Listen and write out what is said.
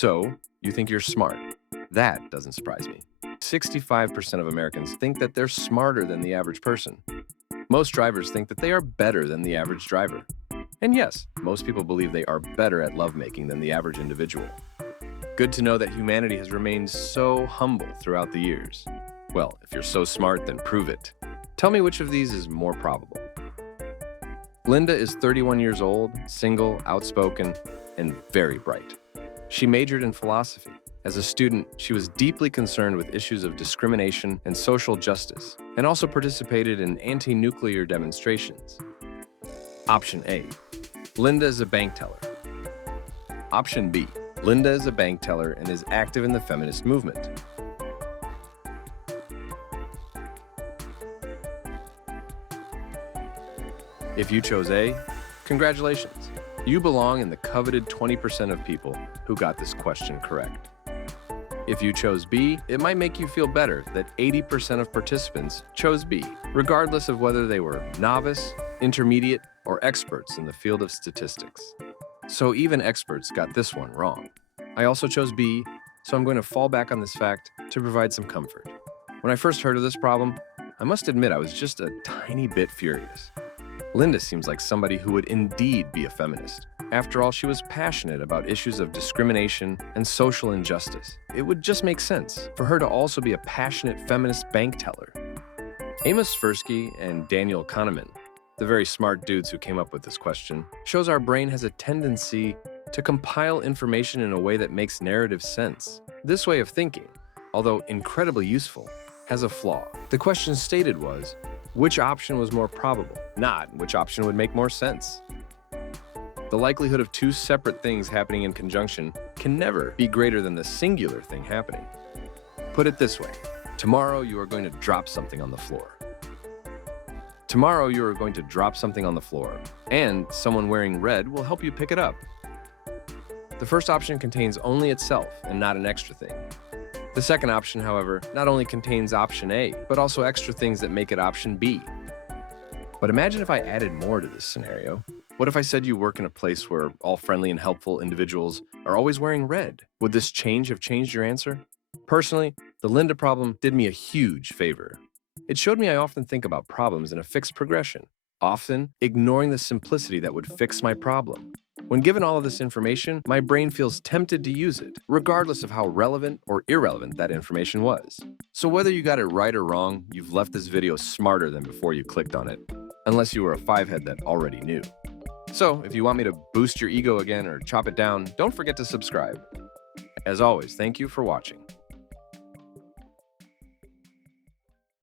So, you think you're smart. That doesn't surprise me. 65% of Americans think that they're smarter than the average person. Most drivers think that they are better than the average driver. And yes, most people believe they are better at lovemaking than the average individual. Good to know that humanity has remained so humble throughout the years. Well, if you're so smart, then prove it. Tell me which of these is more probable. Linda is 31 years old, single, outspoken, and very bright. She majored in philosophy. As a student, she was deeply concerned with issues of discrimination and social justice, and also participated in anti-nuclear demonstrations. Option A. Linda is a bank teller. Option B. Linda is a bank teller and is active in the feminist movement. If you chose A, congratulations. You belong in the coveted 20% of people who got this question correct. If you chose B, it might make you feel better that 80% of participants chose B, regardless of whether they were novice, intermediate, or experts in the field of statistics. So even experts got this one wrong. I also chose B, so I'm going to fall back on this fact to provide some comfort. When I first heard of this problem, I must admit I was just a tiny bit furious. Linda seems like somebody who would indeed be a feminist. After all, she was passionate about issues of discrimination and social injustice. It would just make sense for her to also be a passionate feminist bank teller. Amos Tversky and Daniel Kahneman, the very smart dudes who came up with this question, shows our brain has a tendency to compile information in a way that makes narrative sense. This way of thinking, although incredibly useful, has a flaw. The question stated was, which option was more probable, not which option would make more sense. The likelihood of two separate things happening in conjunction can never be greater than the singular thing happening. Put it this way, tomorrow you are going to drop something on the floor. Tomorrow you are going to drop something on the floor, and someone wearing red will help you pick it up. The first option contains only itself and not an extra thing. The second option, however, not only contains option A, but also extra things that make it option B. But imagine if I added more to this scenario. What if I said you work in a place where all friendly and helpful individuals are always wearing red? Would this change have changed your answer? Personally, the Linda problem did me a huge favor. It showed me I often think about problems in a fixed progression, often ignoring the simplicity that would fix my problem. When given all of this information, my brain feels tempted to use it, regardless of how relevant or irrelevant that information was. So whether you got it right or wrong, you've left this video smarter than before you clicked on it, unless you were a fivehead that already knew. So if you want me to boost your ego again or chop it down, don't forget to subscribe. As always, thank you for watching.